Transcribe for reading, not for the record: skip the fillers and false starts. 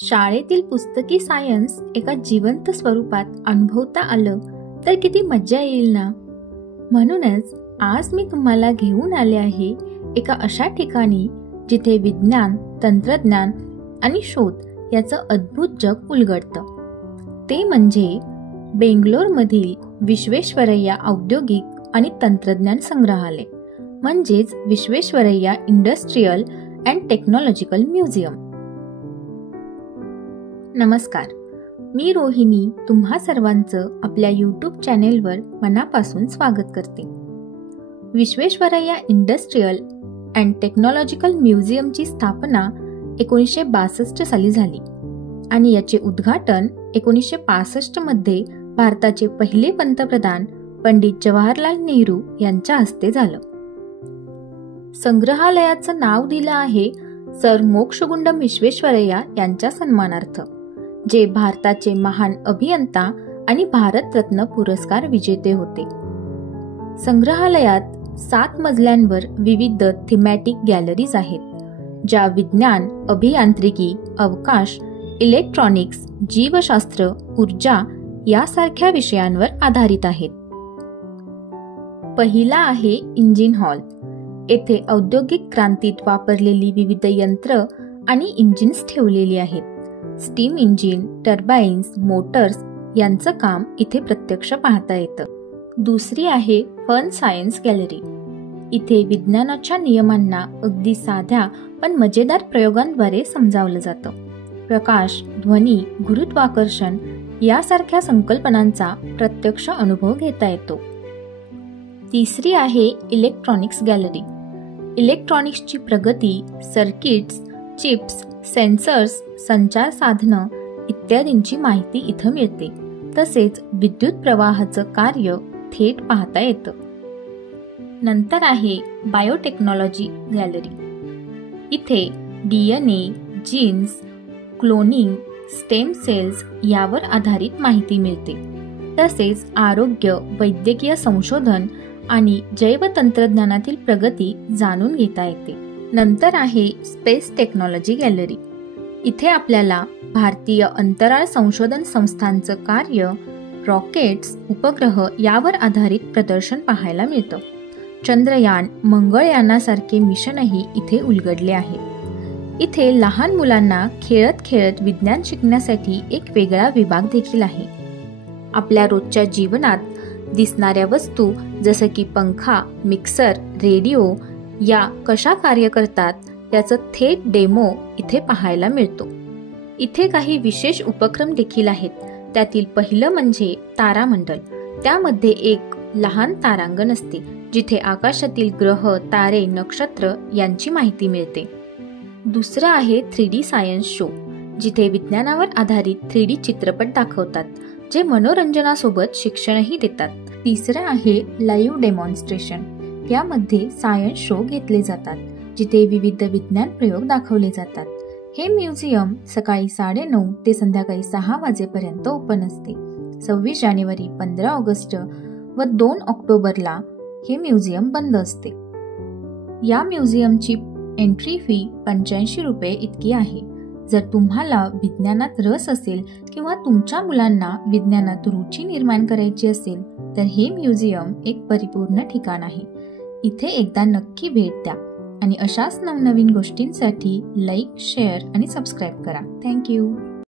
शाळेतील पुस्तकी सायन्स एका जिवंत स्वरूपात अनुभवता आलं तर किती मज्जा येईल ना. म्हणूनच आज मी तुम्हाला घेऊन आले आहे एका अशा ठिकाणी जिथे विज्ञान, तंत्रज्ञान आणि शोध याचं अद्भुत जग उलगडतं. ते म्हणजे बेंगलोरमधील विश्वेश्वरय्या औद्योगिक आणि तंत्रज्ञान संग्रहालय, म्हणजेच Visvesvaraya industrial and technological museum. नमस्कार, मी रोहिणी तुम्हा सर्वांचं आपल्या यूट्यूब चॅनेलवर मनापासून स्वागत करते. विश्वेश्वरय्या इंडस्ट्रियल अँड टेक्नॉलॉजिकल म्युझियमची स्थापना 1962 साली झाली आणि याचे उद्घाटन 1965 मध्ये भारताचे पहिले पंतप्रधान पंडित जवाहरलाल नेहरू यांच्या हस्ते झालं. संग्रहालयाचं नाव दिलं आहे सर मोक्षगुंडम विश्वेश्वरय्या यांच्या सन्मानार्थ, जे भारताचे महान अभियंता आणि भारतरत्न पुरस्कार विजेते होते. संग्रहालयात 7 मजल्यांवर विविध थीमॅटिक गॅलरीज आहेत, ज्या विज्ञान, अभियांत्रिकी, अवकाश, इलेक्ट्रॉनिक्स, जीवशास्त्र, ऊर्जा यासारख्या विषयांवर आधारित आहेत. पहिला आहे इंजिन हॉल. येथे औद्योगिक क्रांतीत वापरलेली विविध यंत्र आणि इंजिन्स ठेवलेली आहेत. स्टीम इंजिन, टर्बाइन्स, मोटर्स यांचं काम इथे प्रत्यक्ष पाहता येतं. दुसरी आहे फन सायन्स गॅलरी. इथे विज्ञानाच्या नियमांना अगदी साध्या पण मजेदार प्रयोगांद्वारे समजावलं जातं. प्रकाश, ध्वनी, गुरुत्वाकर्षण यासारख्या संकल्पनांचा प्रत्यक्ष अनुभव घेता येतो. तिसरी आहे इलेक्ट्रॉनिक्स गॅलरी. इलेक्ट्रॉनिक्सची प्रगती, सर्किट्स, चिप्स, सेन्सर्स, संचार साधनं इत्यादींची माहिती इथं मिळते. तसेच विद्युत प्रवाहाचं कार्य थेट पाहता येतं. नंतर आहे बायोटेक्नॉलॉजी गॅलरी. इथे DNA, genes, cloning, stem cells यावर आधारित माहिती मिळते. तसेच आरोग्य, वैद्यकीय संशोधन आणि जैवतंत्रज्ञानातील प्रगती जाणून घेता येते. नंतर आहे स्पेस टेक्नॉलॉजी गॅलरी. इथे आपल्याला भारतीय अंतराळ संशोधन संस्थांचं कार्य, रॉकेट्स, उपग्रह यावर आधारित प्रदर्शन पाहायला मिळतं. चंद्रयान, मंगळयानासारखे मिशनही इथे उलगडले आहे. इथे लहान मुलांना खेळत खेळत विज्ञान शिकण्यासाठी एक वेगळा विभाग देखील आहे. आपल्या रोजच्या जीवनात दिसणाऱ्या वस्तू जसं की पंखा, मिक्सर, रेडिओ या कशा कार्य करतात याचं थेट डेमो इथे पाहायला मिळतो. इथे काही विशेष उपक्रम देखील आहेत. त्यातील पहिलं म्हणजे तारामंडल. त्यामध्ये एक लहान तारांगण असते, जिथे आकाशातील ग्रह, तारे, नक्षत्र यांची माहिती मिळते. दुसरं आहे 3D सायन्स शो, जिथे विज्ञानावर आधारित 3D चित्रपट दाखवतात, जे मनोरंजनासोबत शिक्षणही देतात. तिसरं आहे लाईव्ह डेमॉन्स्ट्रेशन. यामध्ये सायन्स शो घेतले जातात, जिथे विविध विज्ञान प्रयोग दाखवले जातात. हे म्युझियम सकाळी 9:30 ते संध्याकाळी 6 वाजेपर्यंत ओपन असते. 26 जानेवारी, 15 ऑगस्ट व 2 ऑक्टोबरला हे म्युझियम बंद असते. या म्युझियमची एंट्री फी 85 रुपये इतकी आहे. जर तुम्हाला विज्ञानात रस असेल किंवा तुमच्या मुलांना विज्ञानात रुची निर्माण करायची असेल तर हे म्युझियम एक परिपूर्ण ठिकाण आहे. इथे एकदा नक्की भेट द्या आणि अशाच नवनवीन गोष्टींसाठी लाईक, शेअर आणि सबस्क्राईब करा. थँक्यू.